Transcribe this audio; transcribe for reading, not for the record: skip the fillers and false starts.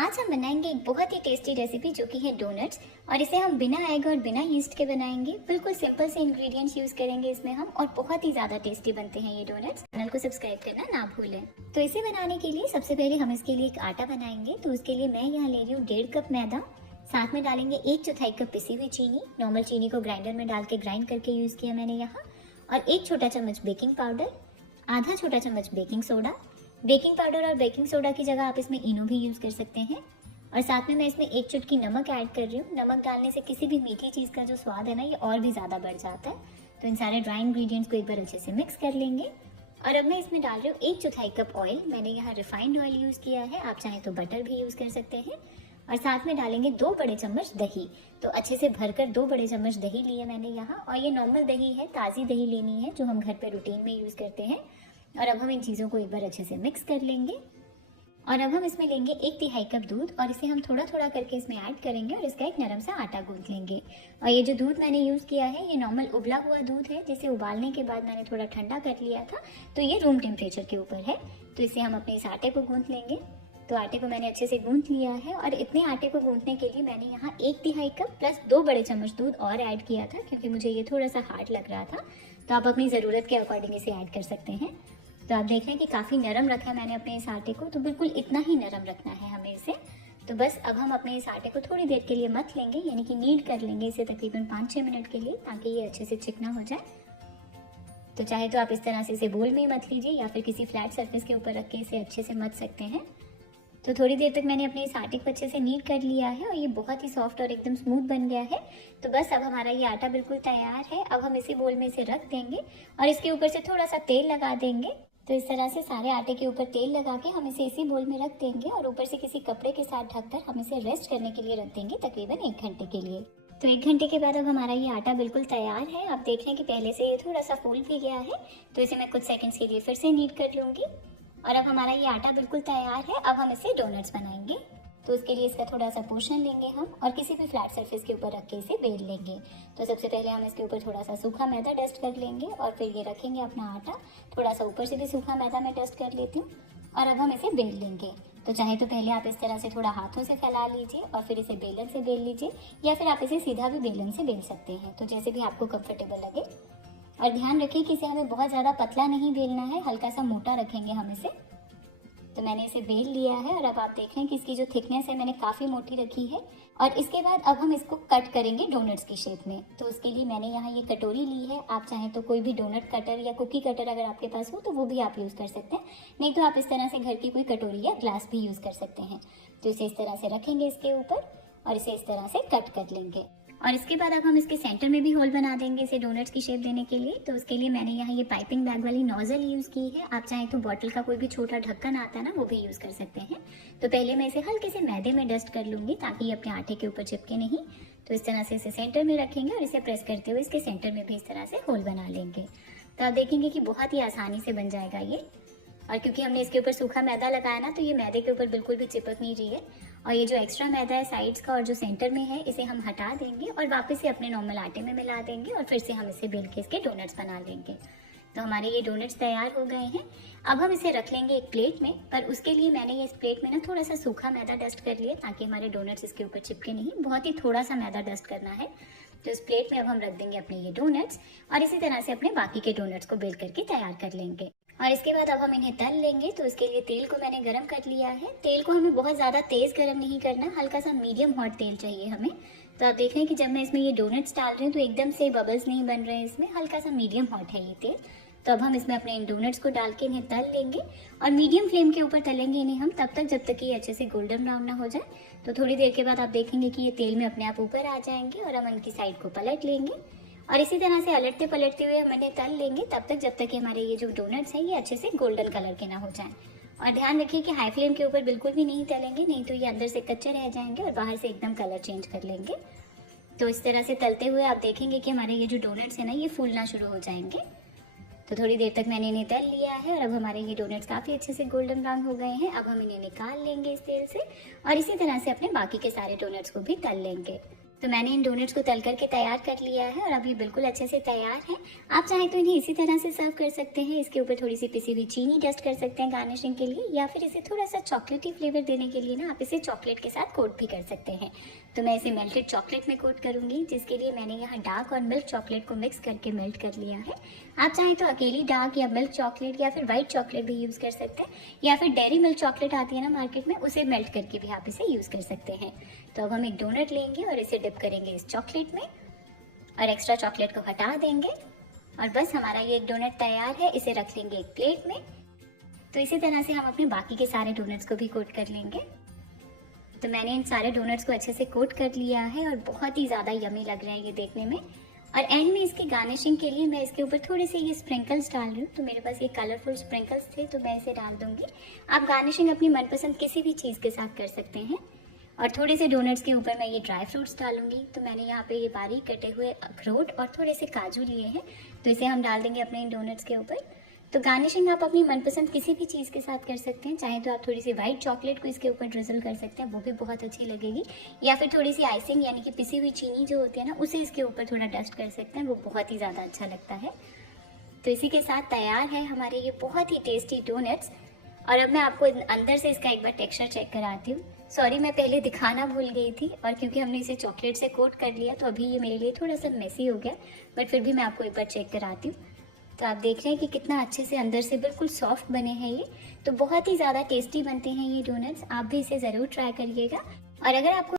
आज हम बनाएंगे एक बहुत ही टेस्टी रेसिपी जो कि है डोनट्स। और इसे हम बिना एग और बिना यीस्ट के बनाएंगे। बिल्कुल सिंपल से इंग्रेडिएंट्स यूज करेंगे इसमें हम, और बहुत ही ज्यादा टेस्टी बनते हैं ये डोनट्स। चैनल को सब्सक्राइब करना ना भूलें। तो इसे बनाने के लिए सबसे पहले हम इसके लिए एक आटा बनाएंगे। तो उसके लिए मैं यहाँ ले रही हूँ 1.5 कप मैदा, साथ में डालेंगे 1/4 कप पिसी हुई चीनी। नॉर्मल चीनी को ग्राइंडर में डाल के ग्राइंड करके यूज किया मैंने यहाँ। और 1 छोटा चम्मच बेकिंग पाउडर, आधा छोटा चम्मच बेकिंग सोडा। बेकिंग पाउडर और बेकिंग सोडा की जगह आप इसमें इनो भी यूज कर सकते हैं। और साथ में मैं इसमें 1 चुटकी नमक ऐड कर रही हूँ। नमक डालने से किसी भी मीठी चीज़ का जो स्वाद है ना, ये और भी ज़्यादा बढ़ जाता है। तो इन सारे ड्राई इंग्रेडिएंट्स को एक बार अच्छे से मिक्स कर लेंगे। और अब मैं इसमें डाल रही हूँ 1/4 कप ऑयल। मैंने यहाँ रिफाइंड ऑयल यूज़ किया है, आप चाहें तो बटर भी यूज़ कर सकते हैं। और साथ में डालेंगे 2 बड़े चम्मच दही। तो अच्छे से भरकर 2 बड़े चम्मच दही लिया मैंने यहाँ। और ये नॉर्मल दही है, ताज़ी दही लेनी है जो हम घर पे रूटीन में यूज़ करते हैं। और अब हम इन चीज़ों को एक बार अच्छे से मिक्स कर लेंगे। और अब हम इसमें लेंगे 1/3 कप दूध, और इसे हम थोड़ा थोड़ा करके इसमें ऐड करेंगे और इसका एक नरम सा आटा गूंथ लेंगे। और ये जो दूध मैंने यूज़ किया है ये नॉर्मल उबला हुआ दूध है, जिसे उबालने के बाद मैंने थोड़ा ठंडा कर लिया था। तो ये रूम टेम्परेचर के ऊपर है। तो इसे हम अपने इस आटे को गूंथ लेंगे। तो आटे को मैंने अच्छे से गूंथ लिया है। और इतने आटे को गूंथने के लिए मैंने यहाँ 1/3 कप प्लस 2 बड़े चम्मच दूध और ऐड किया था, क्योंकि मुझे ये थोड़ा सा हार्ड लग रहा था। तो आप अपनी ज़रूरत के अकॉर्डिंग इसे ऐड कर सकते हैं। तो आप देख रहे हैं कि काफ़ी नरम रखा है मैंने अपने इस आटे को। तो बिल्कुल इतना ही नरम रखना है हमें इसे। तो बस अब हम अपने इस आटे को थोड़ी देर के लिए मथ लेंगे, यानी कि नीड कर लेंगे इसे तकरीबन 5-6 मिनट के लिए, ताकि ये अच्छे से चिकना हो जाए। तो चाहे तो आप इस तरह से इसे बोल में ही मथ लीजिए, या फिर किसी फ्लैट सरफेस के ऊपर रख के इसे अच्छे से मथ सकते हैं। तो थोड़ी देर तक मैंने अपने इस आटे को अच्छे से नीड कर लिया है, और ये बहुत ही सॉफ्ट और एकदम स्मूथ बन गया है। तो बस अब हमारा ये आटा बिल्कुल तैयार है। अब हम इसी बोल में इसे रख देंगे और इसके ऊपर से थोड़ा सा तेल लगा देंगे। तो इस तरह से सारे आटे के ऊपर तेल लगा के हम इसे इसी बोल में रख देंगे, और ऊपर से किसी कपड़े के साथ ढककर हम इसे रेस्ट करने के लिए रख देंगे, तकरीबन 1 घंटे के लिए। तो 1 घंटे के बाद अब हमारा ये आटा बिल्कुल तैयार है। आप देख रहे हैं कि पहले से ये थोड़ा सा फूल भी गया है। तो इसे मैं कुछ सेकंड्स के लिए फिर से नीड कर लूँगी। और अब हमारा ये आटा बिल्कुल तैयार है। अब हम इससे डोनट्स बनाएंगे। तो उसके लिए इसका थोड़ा सा पोर्शन लेंगे हम, और किसी भी फ्लैट सरफेस के ऊपर रख के इसे बेल लेंगे। तो सबसे पहले हम इसके ऊपर थोड़ा सा सूखा मैदा डस्ट कर लेंगे, और फिर ये रखेंगे अपना आटा। थोड़ा सा ऊपर से भी सूखा मैदा मैं डस्ट कर लेती हूँ, और अब हम इसे बेल लेंगे। तो चाहे तो पहले आप इस तरह से थोड़ा हाथों से फैला लीजिए, और फिर इसे बेलन से बेल लीजिए, या फिर आप इसे सीधा भी बेलन से बेल सकते हैं। तो जैसे भी आपको कंफर्टेबल लगे। और ध्यान रखिए कि इसे हमें बहुत ज़्यादा पतला नहीं बेलना है, हल्का सा मोटा रखेंगे हम इसे। तो मैंने इसे बेल लिया है, और अब आप देख रहे हैं कि इसकी जो थिकनेस है मैंने काफ़ी मोटी रखी है। और इसके बाद अब हम इसको कट करेंगे डोनट्स की शेप में। तो उसके लिए मैंने यहाँ ये कटोरी ली है। आप चाहें तो कोई भी डोनट कटर या कुकी कटर अगर आपके पास हो तो वो भी आप यूज़ कर सकते हैं, नहीं तो आप इस तरह से घर की कोई कटोरी या ग्लास भी यूज़ कर सकते हैं। तो इसे इस तरह से रखेंगे इसके ऊपर, और इसे इस तरह से कट कर लेंगे। और इसके बाद अब हम इसके सेंटर में भी होल बना देंगे इसे डोनट्स की शेप देने के लिए। तो उसके लिए मैंने यहाँ ये पाइपिंग बैग वाली नोजल यूज़ की है। आप चाहें तो बॉटल का कोई भी छोटा ढक्कन आता है ना, वो भी यूज़ कर सकते हैं। तो पहले मैं इसे हल्के से मैदे में डस्ट कर लूँगी, ताकि ये अपने आटे के ऊपर चिपके नहीं। तो इस तरह से इसे सेंटर में रखेंगे, और इसे प्रेस करते हुए इसके सेंटर में भी इस तरह से होल बना लेंगे। तो आप देखेंगे कि बहुत ही आसानी से बन जाएगा ये। और क्योंकि हमने इसके ऊपर सूखा मैदा लगाया ना, तो ये मैदे के ऊपर बिल्कुल भी चिपक नहीं रही है। और ये जो एक्स्ट्रा मैदा है साइड्स का और जो सेंटर में है, इसे हम हटा देंगे और वापस से अपने नॉर्मल आटे में मिला देंगे, और फिर से हम इसे बेल के इसके डोनट्स बना लेंगे। तो हमारे ये डोनट्स तैयार हो गए हैं। अब हम इसे रख लेंगे एक प्लेट में, पर उसके लिए मैंने ये इस प्लेट में ना थोड़ा सा सूखा मैदा डस्ट कर लिया, ताकि हमारे डोनट्स इसके ऊपर चिपके नहीं। बहुत ही थोड़ा सा मैदा डस्ट करना है। तो इस प्लेट में अब हम रख देंगे अपने ये डोनट्स, और इसी तरह से अपने बाकी के डोनट्स को बेल करके तैयार कर लेंगे। और इसके बाद अब हम इन्हें तल लेंगे। तो इसके लिए तेल को मैंने गरम कर लिया है। तेल को हमें बहुत ज़्यादा तेज़ गरम नहीं करना, हल्का सा मीडियम हॉट तेल चाहिए हमें। तो आप देख रहे हैं कि जब मैं इसमें ये डोनट्स डाल रही हूँ तो एकदम से बबल्स नहीं बन रहे हैं इसमें, हल्का सा मीडियम हॉट है ये तेल। तो अब हम इसमें अपने इन डोनट्स को डाल के इन्हें तल लेंगे, और मीडियम फ्लेम के ऊपर तलेंगे इन्हें हम तब तक जब तक कि ये अच्छे से गोल्डन ब्राउन ना हो जाए। तो थोड़ी देर के बाद आप देखेंगे कि ये तेल में अपने आप ऊपर आ जाएंगे, और हम इनकी साइड को पलट लेंगे, और इसी तरह से अलटते पलटते हुए हम इन्हें तल लेंगे तब तक जब तक कि हमारे ये जो डोनट्स हैं ये अच्छे से गोल्डन कलर के ना हो जाएं। और ध्यान रखिए कि हाई फ्लेम के ऊपर बिल्कुल भी नहीं तलेंगे, नहीं तो ये अंदर से कच्चे रह जाएंगे और बाहर से एकदम कलर चेंज कर लेंगे। तो इस तरह से तलते हुए आप देखेंगे कि हमारे ये जो डोनट्स हैं ना, ये फूलना शुरू हो जाएंगे। तो थोड़ी देर तक मैंने इन्हें तल लिया है, और अब हमारे ये डोनट्स काफ़ी अच्छे से गोल्डन ब्राउन हो गए हैं। अब हम इन्हें निकाल लेंगे इस तेल से, और इसी तरह से अपने बाकी के सारे डोनट्स को भी तल लेंगे। तो मैंने इन डोनट्स को तल करके तैयार कर लिया है और अब ये बिल्कुल अच्छे से तैयार है। आप चाहें तो इन्हें इसी तरह से सर्व कर सकते हैं। इसके ऊपर थोड़ी सी पिसी हुई चीनी डस्ट कर सकते हैं गार्निशिंग के लिए, या फिर इसे थोड़ा सा चॉकलेटी फ्लेवर देने के लिए ना आप इसे चॉकलेट के साथ कोट भी कर सकते हैं। तो मैं इसे मेल्टेड चॉकलेट में कोट करूंगी, जिसके लिए मैंने यहाँ डार्क और मिल्क चॉकलेट को मिक्स करके मेल्ट कर लिया है। आप चाहें तो अकेली डार्क या मिल्क चॉकलेट या फिर व्हाइट चॉकलेट भी यूज़ कर सकते हैं, या फिर डेयरी मिल्क चॉकलेट आती है ना मार्केट में, उसे मेल्ट करके भी आप इसे यूज़ कर सकते हैं। तो अब हम एक डोनट लेंगे और इसे डिप करेंगे इस चॉकलेट में और एक्स्ट्रा चॉकलेट को हटा देंगे और बस हमारा ये एक डोनट तैयार है। इसे रख लेंगे एक प्लेट में। तो इसी तरह से हम अपने बाकी के सारे डोनट्स को भी कोट कर लेंगे। तो मैंने इन सारे डोनट्स को अच्छे से कोट कर लिया है और बहुत ही ज़्यादा यमी लग रहे हैं ये देखने में। और एंड में इसकी गार्निशिंग के लिए मैं इसके ऊपर थोड़े से ये स्प्रिंकल्स डाल रही हूँ। तो मेरे पास ये कलरफुल स्प्रिंकल्स थे तो मैं इसे डाल दूंगी। आप गार्निशिंग अपनी मनपसंद किसी भी चीज़ के साथ कर सकते हैं। और थोड़े से डोनट्स के ऊपर मैं ये ड्राई फ्रूट्स डालूंगी। तो मैंने यहाँ पे ये बारीक कटे हुए अखरोट और थोड़े से काजू लिए हैं, तो इसे हम डाल देंगे अपने इन डोनट्स के ऊपर। तो गार्निशिंग आप अपनी मनपसंद किसी भी चीज़ के साथ कर सकते हैं। चाहे तो आप थोड़ी सी व्हाइट चॉकलेट को इसके ऊपर ड्रिजल कर सकते हैं, वो भी बहुत अच्छी लगेगी, या फिर थोड़ी सी आइसिंग यानी कि पिसी हुई चीनी जो होती है ना, उसे इसके ऊपर थोड़ा डस्ट कर सकते हैं, वो बहुत ही ज़्यादा अच्छा लगता है। तो इसी के साथ तैयार है हमारे ये बहुत ही टेस्टी डोनट्स। और अब मैं आपको अंदर से इसका एक बार टेक्सचर चेक कराती हूँ। सॉरी, मैं पहले दिखाना भूल गई थी, और क्योंकि हमने इसे चॉकलेट से कोट कर लिया तो अभी ये मेरे लिए थोड़ा सा मेसी हो गया, बट फिर भी मैं आपको एक बार चेक कराती हूँ। तो आप देख रहे हैं कि कितना अच्छे से अंदर से बिल्कुल सॉफ्ट बने हैं ये। तो बहुत ही ज़्यादा टेस्टी बनते हैं ये डोनट्स। आप भी इसे ज़रूर ट्राई करिएगा। और अगर आपको